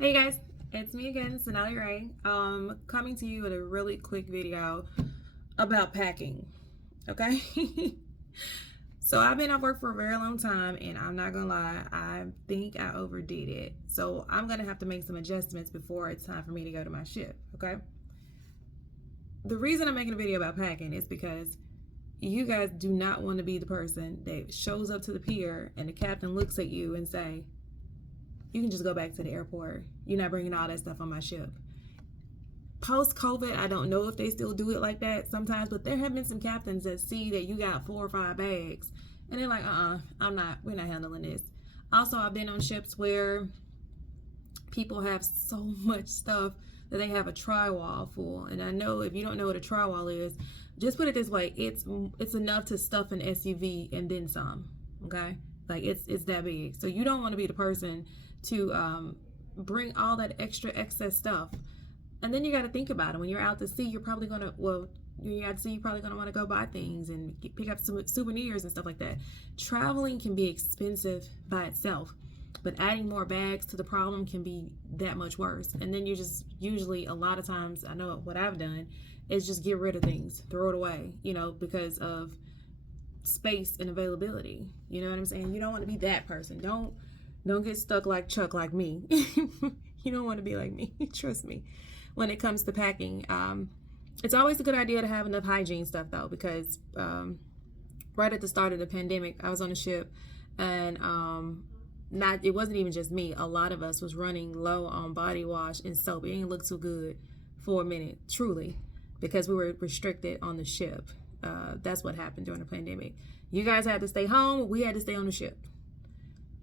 Hey guys, it's me again, Sonali Ray. Coming to you with a really quick video about packing. Okay, so I've been at work for a very long time, and I'm not gonna lie, I think I overdid it. So I'm gonna have to make some adjustments before it's time for me to go to my shift. Okay. The reason I'm making a video about packing is because you guys do not want to be the person that shows up to the pier and the captain looks at you and say, you can just go back to the airport. You're not bringing all that stuff on my ship. Post COVID, I don't know if they still do it like that sometimes, but there have been some captains that see that you got 4 or 5 bags and they're like, we're not handling this. Also, I've been on ships where people have so much stuff that they have a tri-wall full. And I know if you don't know what a tri-wall is, just put it this way, it's enough to stuff an SUV and then some. Okay? Like it's that big. So you don't want to be the person to bring all that extra excess stuff. And then you got to think about it. When you're out to sea, you're probably going to, when you're out to sea, you're probably going to want to go buy things and pick up some souvenirs and stuff like that. Traveling can be expensive by itself, but adding more bags to the problem can be that much worse. And then you just usually, a lot of times, I know what I've done is just get rid of things, throw it away, because of space and availability. You know what I'm saying? You don't want to be that person. Don't get stuck like Chuck, like me. You don't want to be like me. Trust me. When it comes to packing, it's always a good idea to have enough hygiene stuff though, because right at the start of the pandemic, I was on a ship, and it wasn't even just me. A lot of us was running low on body wash and soap. It didn't look too good for a minute, truly, because we were restricted on the ship. That's what happened during the pandemic. You guys had to stay home. We had to stay on the ship.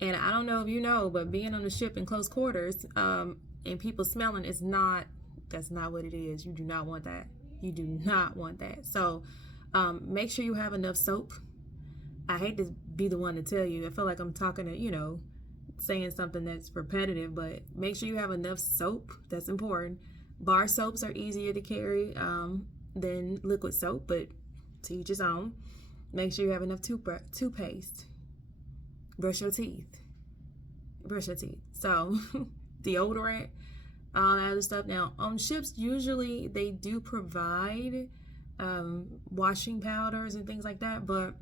And I don't know if you know, but being on the ship in close quarters and people smelling that's not what it is. You do not want that. You do not want that. So make sure you have enough soap. I hate to be the one to tell you. I feel like I'm talking to, saying something that's repetitive, but make sure you have enough soap. That's important. Bar soaps are easier to carry than liquid soap, but to each his own. Make sure you have enough toothpaste. Brush your teeth. So deodorant, all that other stuff. Now on ships, usually they do provide washing powders and things like that, but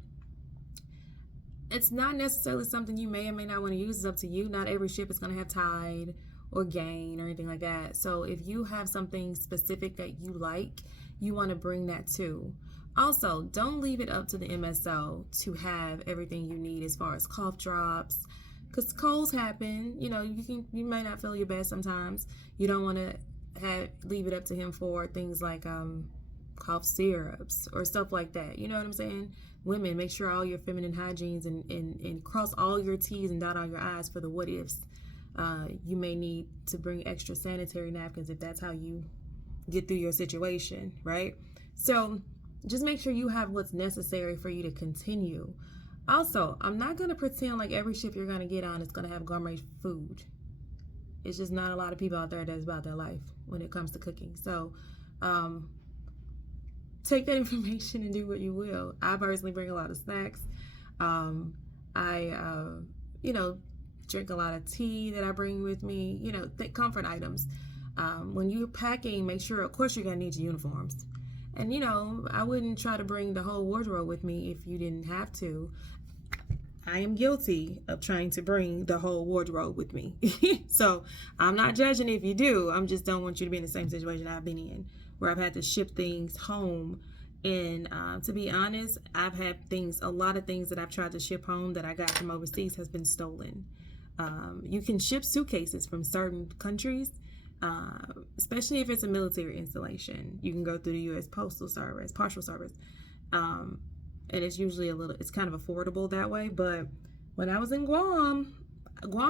it's not necessarily something you may or may not want to use. It's up to you. Not every ship is going to have Tide or Gain or anything like that. So if you have something specific that you like, you want to bring that too. Also, don't leave it up to the MSO to have everything you need as far as cough drops, because colds happen. You may not feel your best sometimes. You don't want to leave it up to him for things like cough syrups or stuff like that. You know what I'm saying? Women, make sure all your feminine hygienes and cross all your T's and dot all your I's for the what ifs. You may need to bring extra sanitary napkins if that's how you get through your situation, right? So just make sure you have what's necessary for you to continue. Also, I'm not going to pretend like every ship you're going to get on is going to have gourmet food. It's just not a lot of people out there that's about their life when it comes to cooking. So take that information and do what you will. I personally bring a lot of snacks. I drink a lot of tea that I bring with me, comfort items. When you're packing, make sure, of course, you're going to need your uniforms. And, I wouldn't try to bring the whole wardrobe with me if you didn't have to. I am guilty of trying to bring the whole wardrobe with me. So I'm not judging if you do. I just don't want you to be in the same situation I've been in, where I've had to ship things home. And to be honest, I've had a lot of things that I've tried to ship home that I got from overseas has been stolen. You can ship suitcases from certain countries, especially if it's a military installation. You can go through the U.S. Postal Service, Partial Service, and it's usually it's kind of affordable that way. But when I was in Guam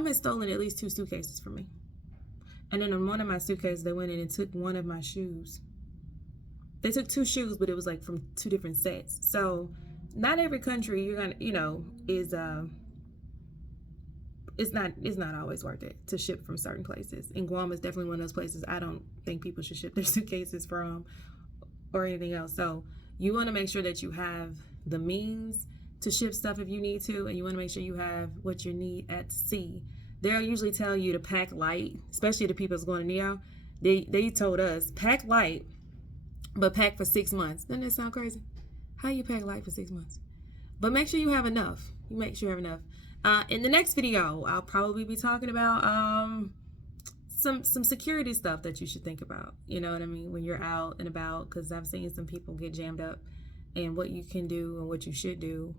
had stolen at least 2 suitcases from me. And then in one of my suitcases, they went in and took one of my shoes. They took 2 shoes, but it was like from 2 different sets. So not every country you're gonna, is it's not always worth it to ship from certain places. And Guam is definitely one of those places I don't think people should ship their suitcases from or anything else. So you want to make sure that you have the means to ship stuff if you need to, and you want to make sure you have what you need at sea they'll usually tell you to pack light, especially the people that's going to Neo. They told us pack light, but pack for 6 months. Doesn't that sound crazy? How you pack light for 6 months? But make sure you have enough. You make sure you have enough. In the next video, I'll probably be talking about some security stuff that you should think about. You know what I mean? When you're out and about, because I've seen some people get jammed up, and what you can do and what you should do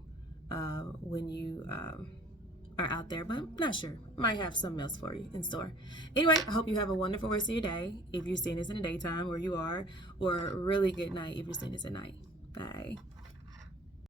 when you are out there. But I'm not sure. Might have something else for you in store. Anyway, I hope you have a wonderful rest of your day if you're seeing this in the daytime where you are, or a really good night if you're seeing this at night. Bye.